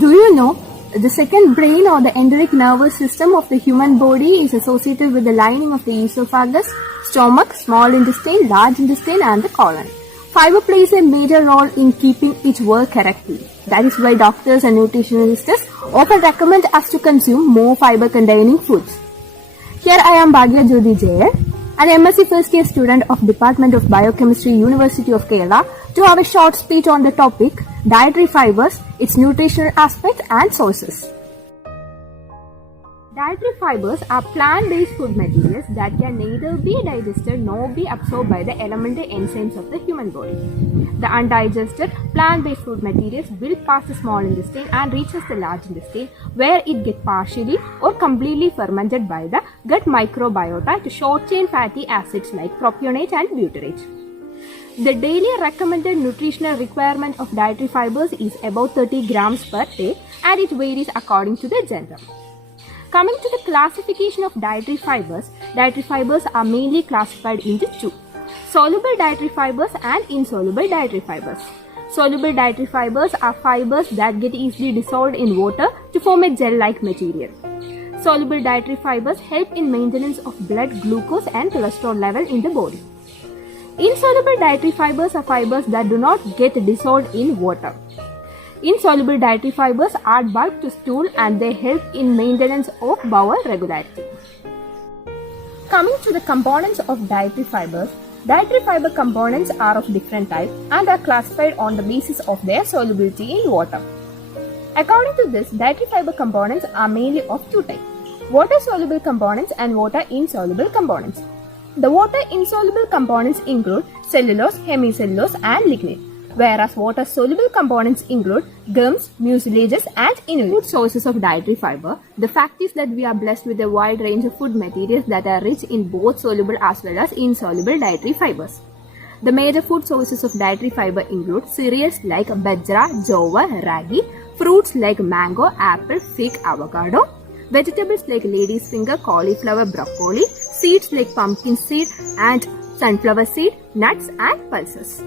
Do you know the second brain or the enteric nervous system of the human body is associated with the lining of the esophagus, stomach, small intestine, large intestine and the colon. Fiber plays a major role in keeping it work correctly. That is why doctors and nutritionists often recommend us to consume more fiber containing foods. Here I am Bhagya Jyothi, an M.Sc first year student of Department of Biochemistry, University of Kerala, to have a short speech on the topic Dietary Fibers, its nutritional aspects and sources. Dietary fibers are plant-based food materials that can neither be digested nor be absorbed by the elementary enzymes of the human body. The undigested plant-based food materials will pass the small intestine and reaches the large intestine, where it gets partially or completely fermented by the gut microbiota to short-chain fatty acids like propionate and butyrate. The daily recommended nutritional requirement of dietary fibers is about 30 grams per day, and it varies according to the gender. Coming to the classification of dietary fibers are mainly classified into two: soluble dietary fibers and insoluble dietary fibers. Soluble dietary fibers are fibers that get easily dissolved in water to form a gel-like material. Soluble dietary fibers help in maintenance of blood glucose and cholesterol level in the body. Insoluble dietary fibers are fibers that do not get dissolved in water. Insoluble dietary fibers add bulk to stool and they help in maintenance of bowel regularity. Coming to the components of dietary fiber components are of different types and are classified on the basis of their solubility in water. According to this, dietary fiber components are mainly of two types: water-soluble components and water-insoluble components. The water-insoluble components include cellulose, hemicellulose and lignin, whereas water-soluble components include gums, mucilages and inulin. Food sources of dietary fiber. The fact is that we are blessed with a wide range of food materials that are rich in both soluble as well as insoluble dietary fibers. The major food sources of dietary fiber include cereals like bajra, jowar, ragi, fruits like mango, apple, fig, avocado, vegetables like lady's finger, cauliflower, broccoli, seeds like pumpkin seed and sunflower seed, nuts and pulses.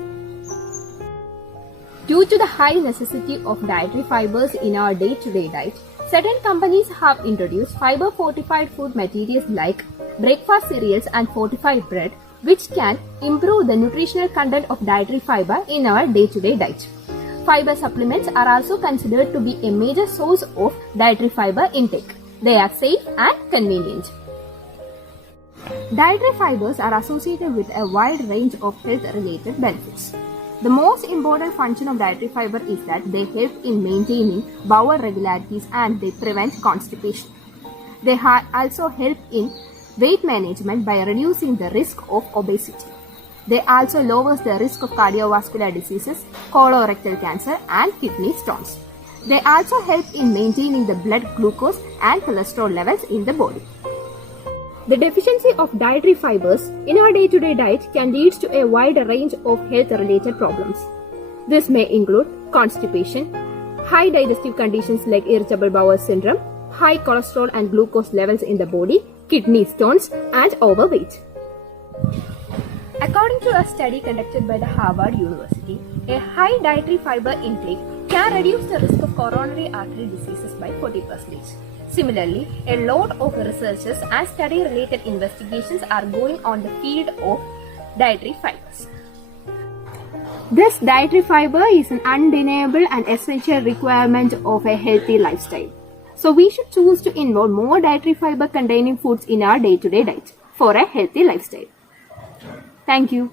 Due to the high necessity of dietary fibers in our day-to-day diet, certain companies have introduced fiber-fortified food materials like breakfast cereals and fortified bread, which can improve the nutritional content of dietary fiber in our day-to-day diet. Fiber supplements are also considered to be a major source of dietary fiber intake. They are safe and convenient. Dietary fibers are associated with a wide range of health-related benefits. The most important function of dietary fiber is that they help in maintaining bowel regularities and they prevent constipation. They also help in weight management by reducing the risk of obesity. They also lower the risk of cardiovascular diseases, colorectal cancer and kidney stones. They also help in maintaining the blood glucose and cholesterol levels in the body. The deficiency of dietary fibers in our day-to-day diet can lead to a wide range of health-related problems. This may include constipation, high digestive conditions like irritable bowel syndrome, high cholesterol and glucose levels in the body, kidney stones, and overweight. According to a study conducted by the Harvard University, a high dietary fiber intake can reduce the risk of coronary artery diseases by 40%. Similarly, a lot of researchers and study-related investigations are going on the field of dietary fibers. This dietary fiber is an undeniable and essential requirement of a healthy lifestyle. So we should choose to involve more dietary fiber containing foods in our day-to-day diet for a healthy lifestyle. Thank you.